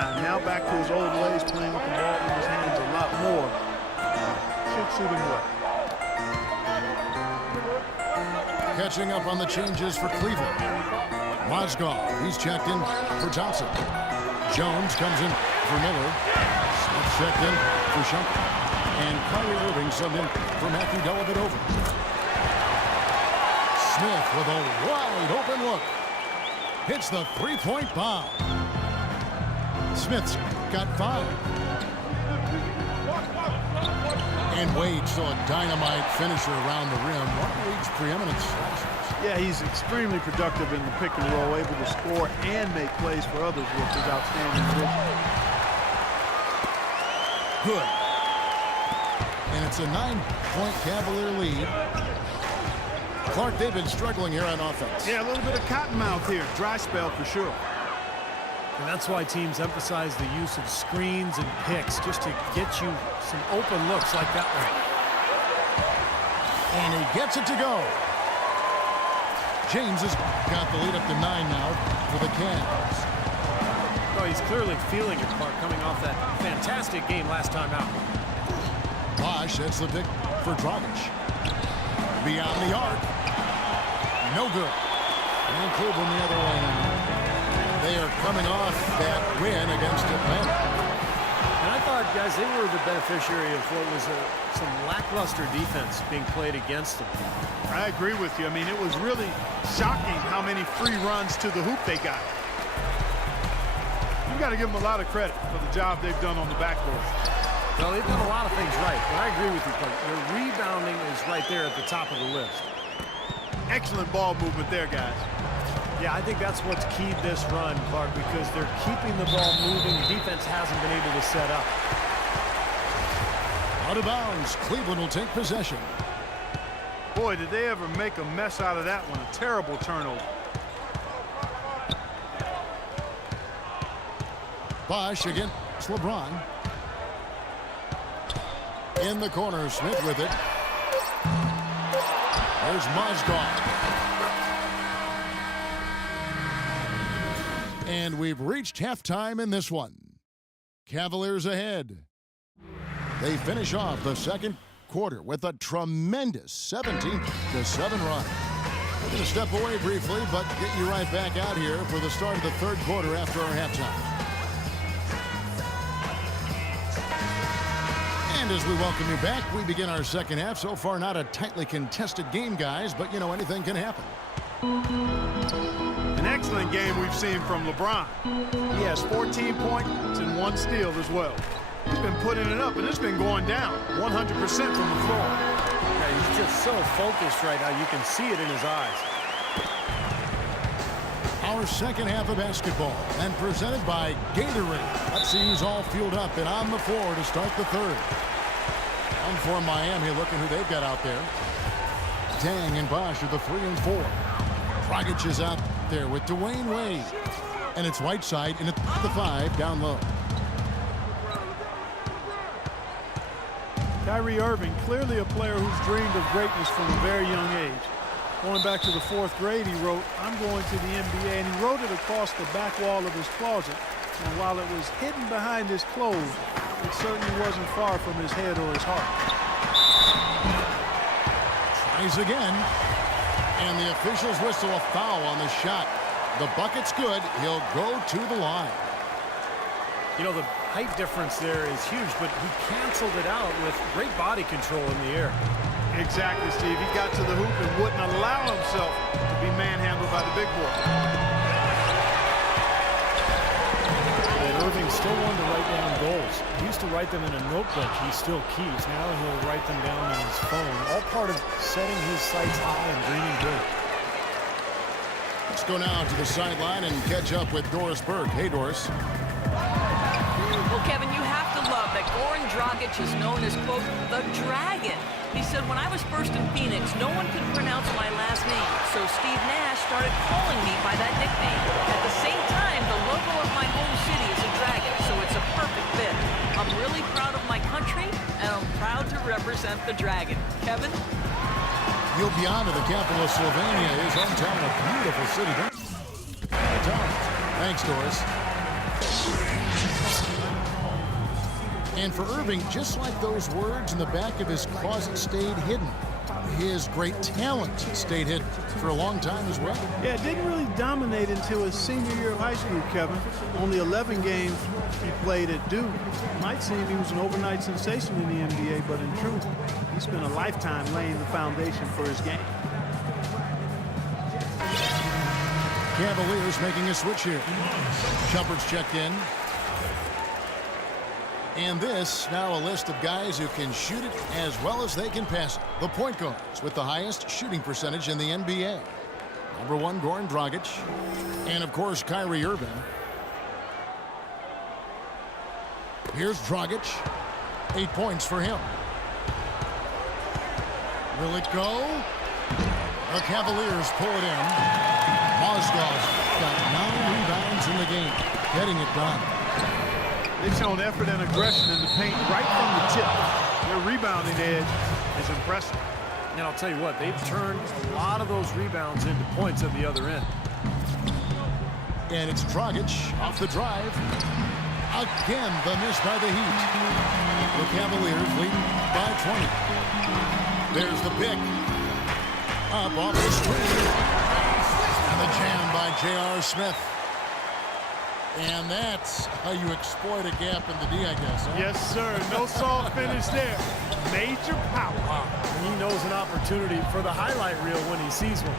time. Now back to his old ways, playing with the ball in his hands a lot more. Should suit him well. Catching up on the changes for Cleveland. Mozgov, he's checked in for Johnson. Jones comes in for Miller. Smith checked in for Shumpert. And Kyrie Irving subbed in for Matthew Dellavedova. Smith with a wide open look. Hits the three-point bomb. Smith's got 5. And Wade saw a dynamite finisher around the rim. One of Wade's preeminent slashers. Yeah, he's extremely productive in the pick and roll, able to score and make plays for others with his outstanding vision. Good. And it's a 9-point Cavalier lead. Clark, they've been struggling here on offense. Yeah, a little bit of cottonmouth here. Dry spell for sure. And that's why teams emphasize the use of screens and picks just to get you some open looks like that one. And he gets it to go. James has got the lead up to 9 now for the Cavs. Oh, he's clearly feeling it, Clark, coming off that fantastic game last time out. Bosh, that's the pick for Dragic. Beyond the arc. No good. And Cleveland the other way. They are coming off that win against Atlanta. And I thought, guys, they were the beneficiary of what was some lackluster defense being played against them. I agree with you. I mean, it was really shocking how many free runs to the hoop they got. You've got to give them a lot of credit for the job they've done on the backboard. Well, they've done a lot of things right, but I agree with you, Clark. Their rebounding is right there at the top of the list. Excellent ball movement there, guys. Yeah, I think that's what's keyed this run, Clark, because they're keeping the ball moving. The defense hasn't been able to set up. Out of bounds. Cleveland will take possession. Boy, did they ever make a mess out of that one. A terrible turnover. Bosh against LeBron. In the corner, Smith with it. There's Mozgov. And we've reached halftime in this one. Cavaliers ahead. They finish off the second quarter with a tremendous 17-7 run. We're going to step away briefly, but get you right back out here for the start of the third quarter after our halftime. And as we welcome you back, we begin our second half. So far, not a tightly contested game, guys, but, you know, anything can happen. An excellent game we've seen from LeBron. He has 14 points and 1 steal as well. He's been putting it up, and it's been going down 100% from the floor. Yeah, he's just so focused right now. You can see it in his eyes. Our second half of basketball, and presented by Gatorade. Let's see who's all fueled up and on the floor to start the third. On for Miami, looking who they've got out there. Dang and Bosh are the 3 and 4. Dragic is out there with Dwayne Wade. And it's Whiteside in at the 5 down low. Kyrie Irving, clearly a player who's dreamed of greatness from a very young age. Going back to the 4th grade, he wrote, "I'm going to the NBA," and he wrote it across the back wall of his closet. And while it was hidden behind his clothes, it certainly wasn't far from his head or his heart. Tries again. And the officials whistle a foul on the shot. The bucket's good. He'll go to the line. You know, the height difference there is huge, but he canceled it out with great body control in the air. Exactly, Steve. He got to the hoop and wouldn't allow himself to be manhandled by the big boy. And Irving still wanted to write down goals. He used to write them in a notebook he still keeps. Now he'll write them down on his phone. All part of setting his sights high and dreaming big. Let's go now to the sideline and catch up with Doris Burke. Hey, Doris. Well, Kevin, you have to love that Goran Dragic is known as, quote, the Dragon. He said, when I was first in Phoenix, no one could pronounce my last name, so Steve Nash started calling me by that nickname. At the same time, the logo of my home city is a dragon, so it's a perfect fit. I'm really proud of my country, and I'm proud to represent the Dragon. Kevin? Ljubljana, the capital of Slovenia, is hometown, a beautiful city. Thanks, Doris. And for Irving, just like those words in the back of his closet stayed hidden, his great talent stayed hidden for a long time as well. Yeah, it didn't really dominate until his senior year of high school, Kevin. Only 11 games he played at Duke. It might seem he was an overnight sensation in the NBA, but in truth, he spent a lifetime laying the foundation for his game. Cavaliers making a switch here. Shumpert's checked in. And this, now a list of guys who can shoot it as well as they can pass it. The point guards with the highest shooting percentage in the NBA. Number 1, Goran Dragic. And, of course, Kyrie Irving. Here's Dragic. 8 points for him. Will it go? The Cavaliers pull it in. Mozgov got 9 rebounds in the game, getting it done. They've shown effort and aggression in the paint right from the tip. Their rebounding edge is impressive. And I'll tell you what, they've turned a lot of those rebounds into points at the other end. And it's Dragic off the drive. Again, the miss by the Heat. The Cavaliers leading by 20. There's the pick. Up off the screen. And the jam by J.R. Smith. And that's how you exploit a gap in the D, I guess. Huh? Yes, sir. No soft finish there. Major power. And he knows an opportunity for the highlight reel when he sees one.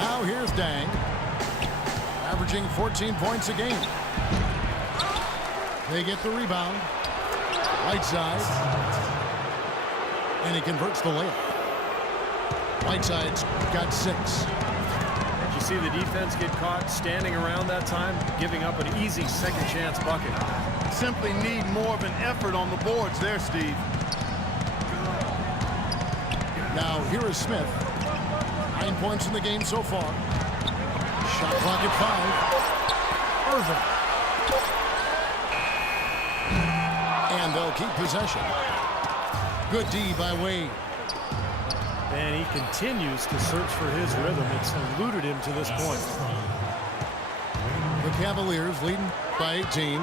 Now here's Dang, averaging 14 points a game. They get the rebound. Right side. And he converts the layup. Whiteside's got 6. You see the defense get caught standing around that time, giving up an easy second chance bucket. Simply need more of an effort on the boards there, Steve. Now here is Smith. 9 points in the game so far. Shot clock at 5. Irving. And they'll keep possession. Good D by Wade. And he continues to search for his rhythm. It's eluded him to this point. The Cavaliers leading by 18.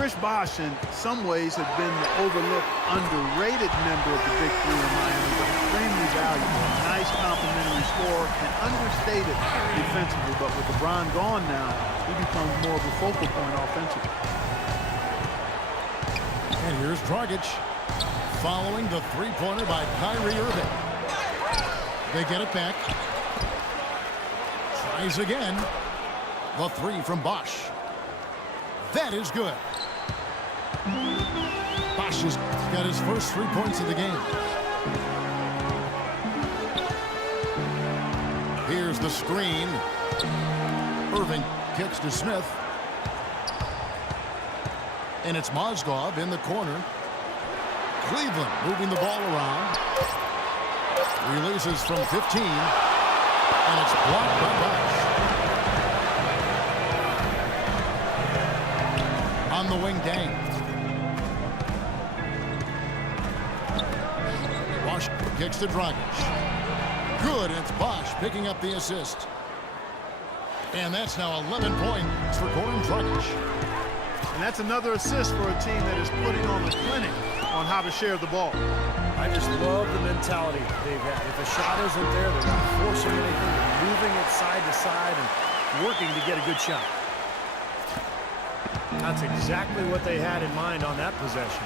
Chris Bosh, in some ways, had been the overlooked, underrated member of the Big Three in Miami, but extremely valuable. Nice complimentary scorer and understated defensively, but with LeBron gone now, he becomes more of a focal point offensively. And here's Dragic. Following the three-pointer by Kyrie Irving. They get it back. Tries again. The 3 from Bosh. That is good. Bosh has got his first 3 points of the game. Here's the screen. Irving kicks to Smith. And it's Mozgov in the corner. Cleveland moving the ball around. Releases from 15. And it's blocked by Bosh. On the wing, Dang. Bosh kicks to Dragic. Good, and it's Bosh picking up the assist. And that's now 11 points for Goran Dragic. And that's another assist for a team that is putting on a clinic on how to share the ball. I just love the mentality they've had. If a shot isn't there, they're not forcing anything. They're moving it side to side and working to get a good shot. That's exactly what they had in mind on that possession.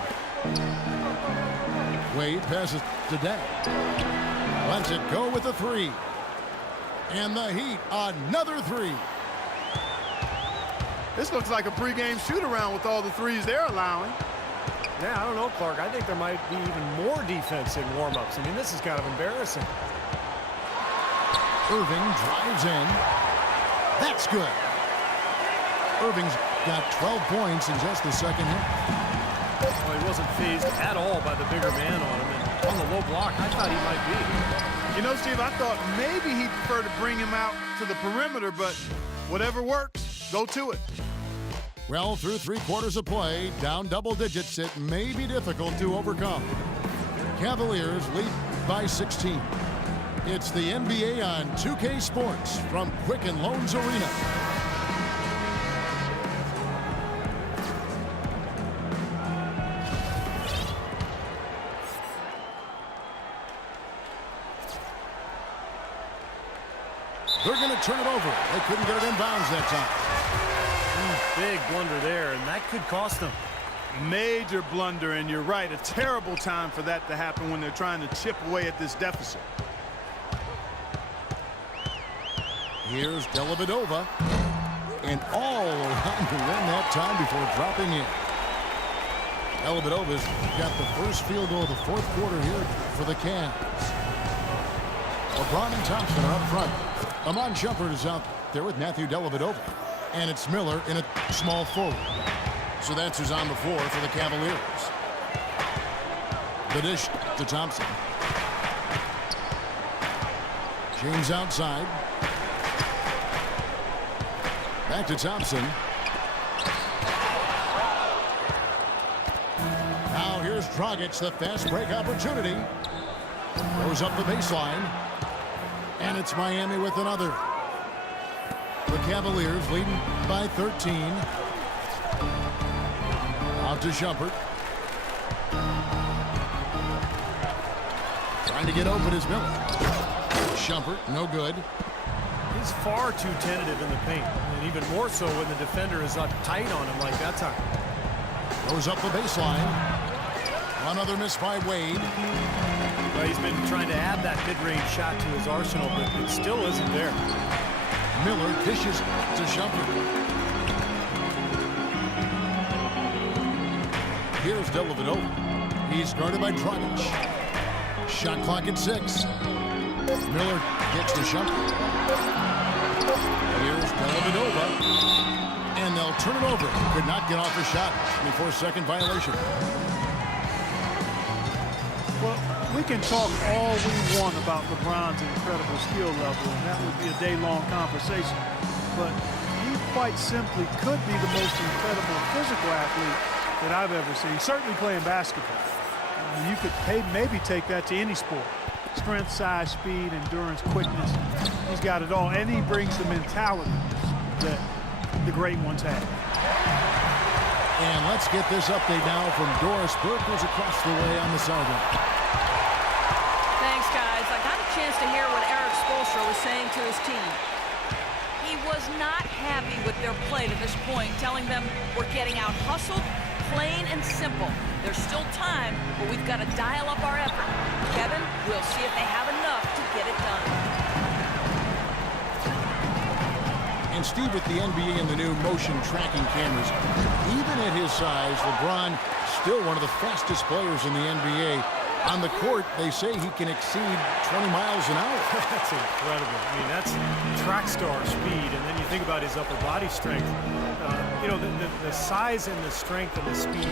Wade passes to Dang. Lets it go with a 3. And the Heat, another 3. This looks like a pregame shoot-around with all the threes they're allowing. Yeah, I don't know, Clark. I think there might be even more defense in warm-ups. I mean, this is kind of embarrassing. Irving drives in. That's good. Irving's got 12 points in just the second half. Well, he wasn't fazed at all by the bigger man on him. And on the low block, I thought he might be. You know, Steve, I thought maybe he'd prefer to bring him out to the perimeter, but whatever works, go to it. Well, through 3 quarters of play, down double digits, it may be difficult to overcome. Cavaliers lead by 16. It's the NBA on 2K Sports from Quicken Loans Arena. They're going to turn it over. They couldn't get it in bounds that time. Big blunder there, and that could cost them. Major blunder, and you're right. A terrible time for that to happen when they're trying to chip away at this deficit. Here's Dellavedova. And all around the rim that time before dropping in. Dellavedova's got the first field goal of the fourth quarter here for the Cavs. LeBron and Thompson are up front. Amon Shumpert is out there with Matthew Dellavedova. And it's Miller in a small forward. So that's who's on the floor for the Cavaliers. The dish to Thompson. James outside. Back to Thompson. Now here's Dragic, the fast break opportunity. Goes up the baseline. And it's Miami with another. The Cavaliers leading by 13. Out to Shumpert. Trying to get open is Miller. Shumpert, no good. He's far too tentative in the paint, and even more so when the defender is up tight on him like that time. Goes up the baseline. Another miss by Wade. Well, he's been trying to add that mid-range shot to his arsenal, but it still isn't there. Miller dishes to Shumpert. Here's Dellavedova. He's guarded by Dragic. Shot clock at 6. Miller gets to Shumpert. Here's Dellavedova. And they'll turn it over. Could not get off the shot before second violation. Well, we can talk all we want about LeBron's incredible skill level, and that would be a day-long conversation. But he quite simply could be the most incredible physical athlete that I've ever seen, certainly playing basketball. You could maybe take that to any sport. Strength, size, speed, endurance, quickness. He's got it all, and he brings the mentality that the great ones had. And let's get this update now from Doris Burke, who's across the way on the sideline. Thanks, guys. I got a chance to hear what Eric Spoelstra was saying to his team. He was not happy with their play to this point, telling them we're getting out hustled, plain and simple. There's still time, but we've got to dial up our effort. Kevin, we'll see if they have enough to get it done. And Steve, with the NBA and the new motion tracking cameras, even at his size, LeBron still one of the fastest players in the NBA. On the court, they say he can exceed 20 miles an hour. That's incredible. I mean, that's track star speed, and then you think about his upper body strength. You know, the size and the strength and the speed,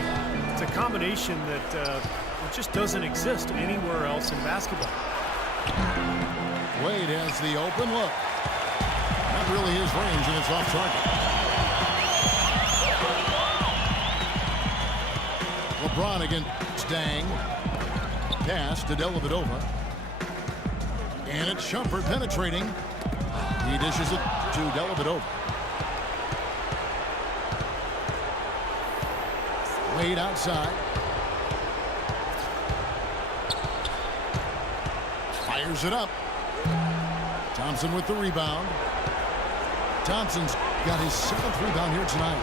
it's a combination that it just doesn't exist anywhere else in basketball. Wade has the open look. Not really his range, and it's off target. LeBron against Dang. Pass to Dellavedova. And it's Shumpert penetrating. He dishes it to Dellavedova. Wade outside. Fires it up. Thompson with the rebound. Thompson's got his 7th rebound here tonight.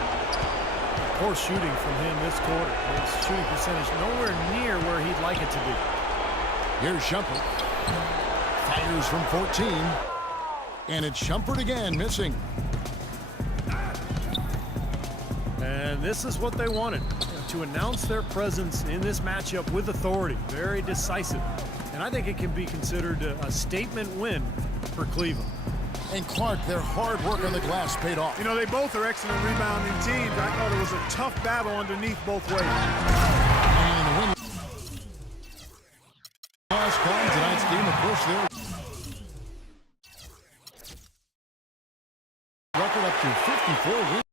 Poor shooting from him this quarter. His shooting percentage nowhere near where he'd like it to be. Here's Shumpert. Fires from 14. And it's Shumpert again, missing. And this is what they wanted, to announce their presence in this matchup with authority. Very decisive. And I think it can be considered a statement win for Cleveland. And Clark, their hard work on the glass paid off. You know, they both are excellent rebounding teams. I thought it was a tough battle underneath both ways. And the win loss comes tonight's team, of course, their record up to 54 wins.